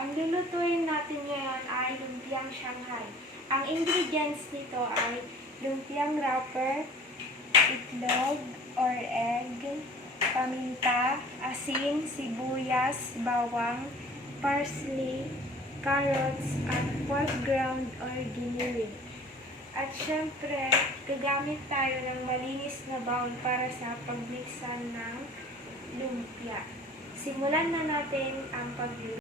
Ang lulutuin natin ngayon ay lumpiang Shanghai. Ang ingredients nito ay lumpiang wrapper, itlog or egg, paminta, asin, sibuyas, bawang, parsley, carrots, at pork ground or giniling. At syempre, gagamit tayo ng malinis na bowl para sa pagmiksan ng lumpia. Simulan na natin ang pagluluto.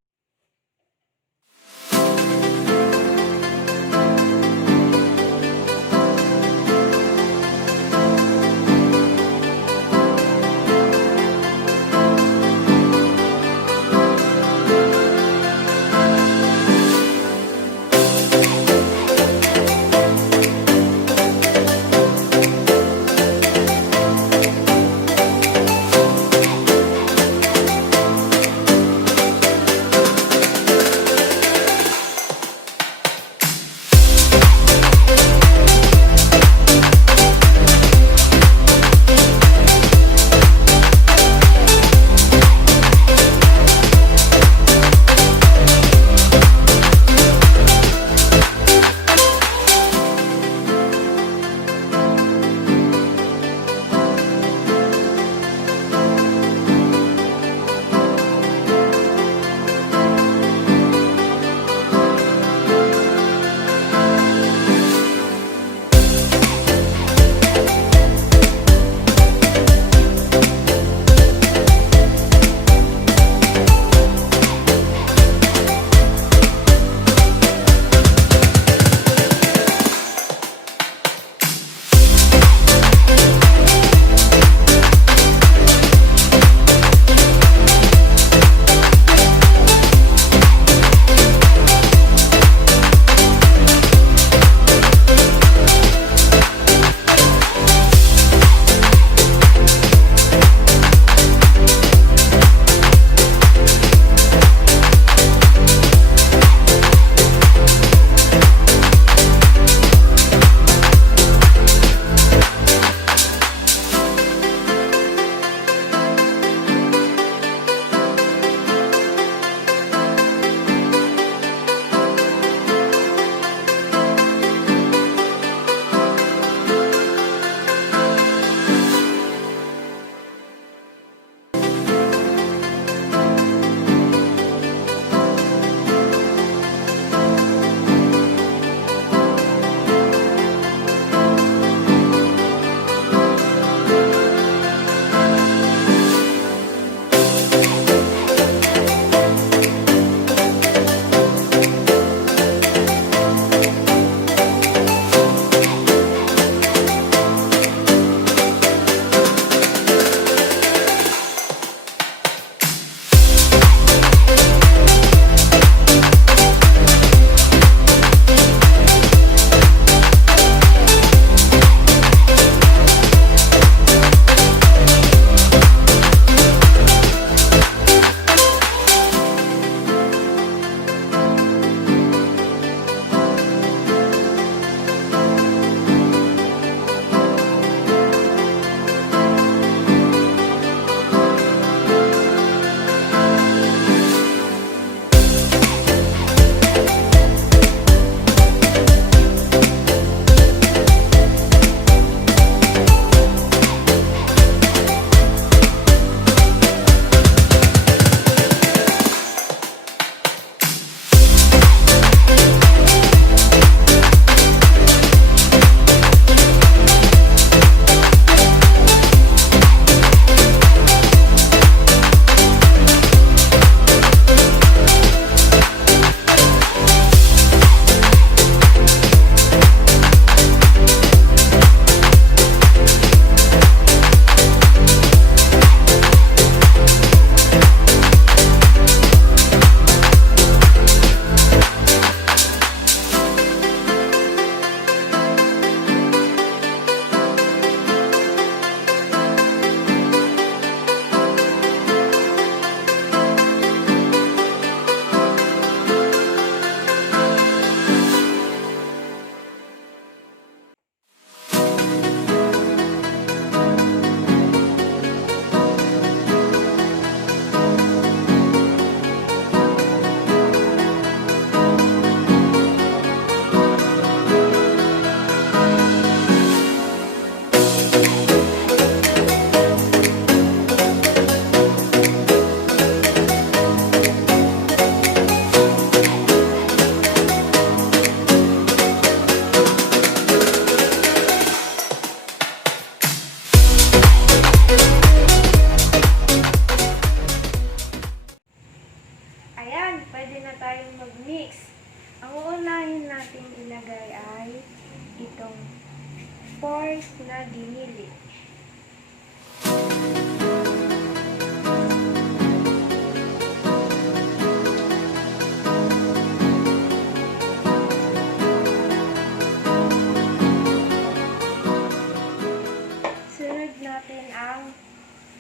natin ang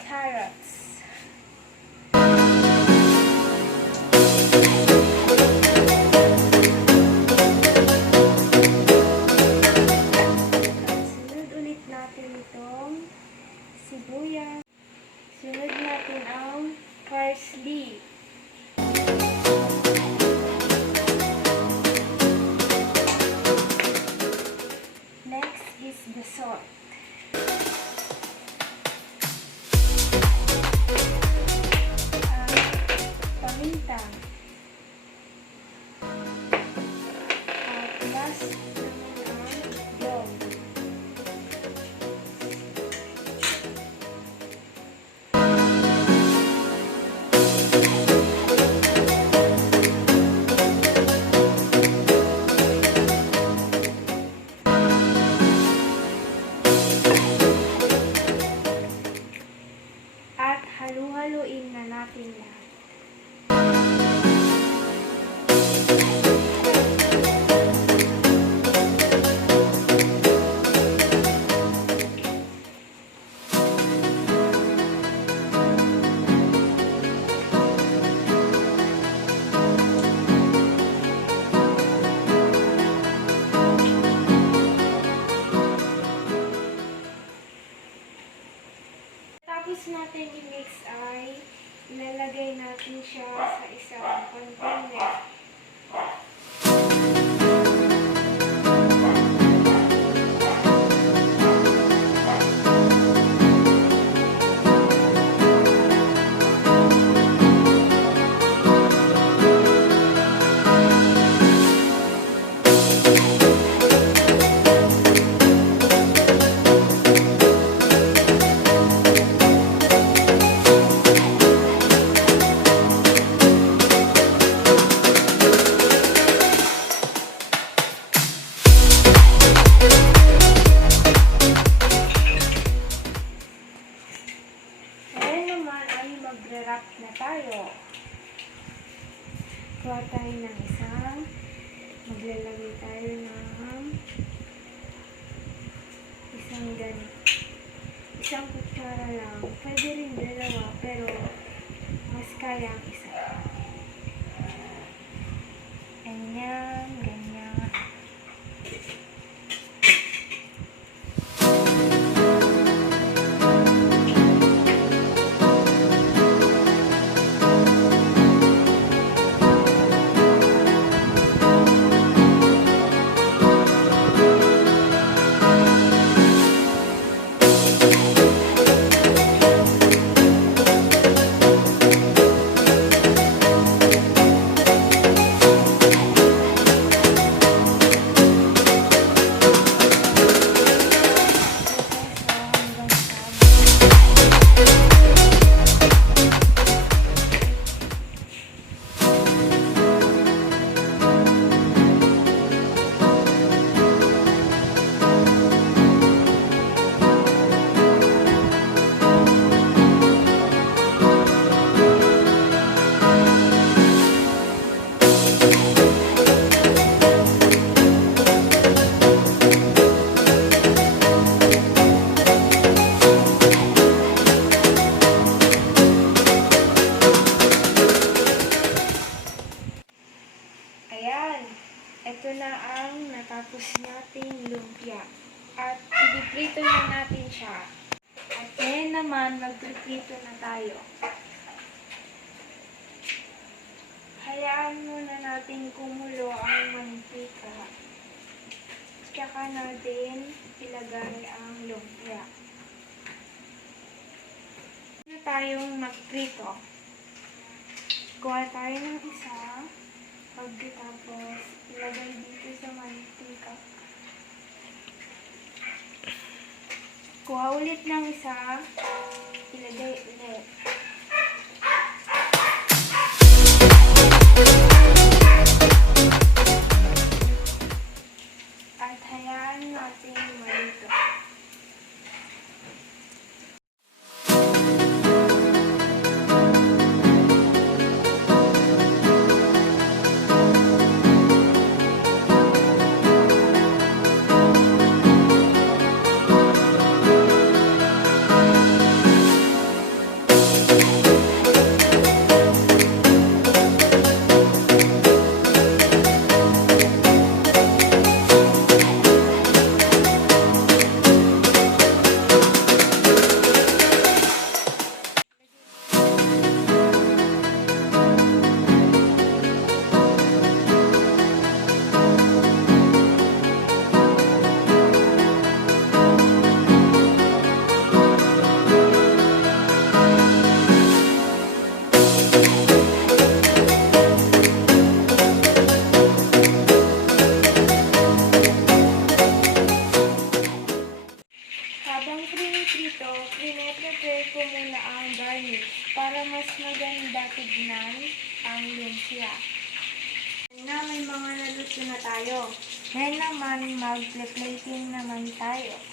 carrots. Sunod ulit natin itong sibuyas. Sunod natin ang parsley. Next is the salt. Paminta. At last naman ang itlog. At halu-haluin na natin lahat. Tapos natin i-mix ay ilalagay natin siya sa isang container. Mag-wrap na tayo. Kuha tayo ng maglalagay tayo ng isang kutsara lang. Pwede rin dalawa, pero mas kaya ang isa. Ganyan, ganyan. Ito na ang natapos nating lumpia. At i-prito na natin siya. At ngayon naman, mag-prito na tayo. Hayaan muna natin kumulo ang mantika. Tsaka natin ilagay ang lumpia. Na tayong magprito. Kuha tayo ng isa. Pagkatapos, ilagay dito sa mantika. Kuha ulit ng isa. Ilagay ulit. At hayaan natin malito. prepare ko muna ang garnish para mas maganda tignan ang lumpia. Na may mga naluto na tayo. Ngayon naman, mag-plating naman tayo.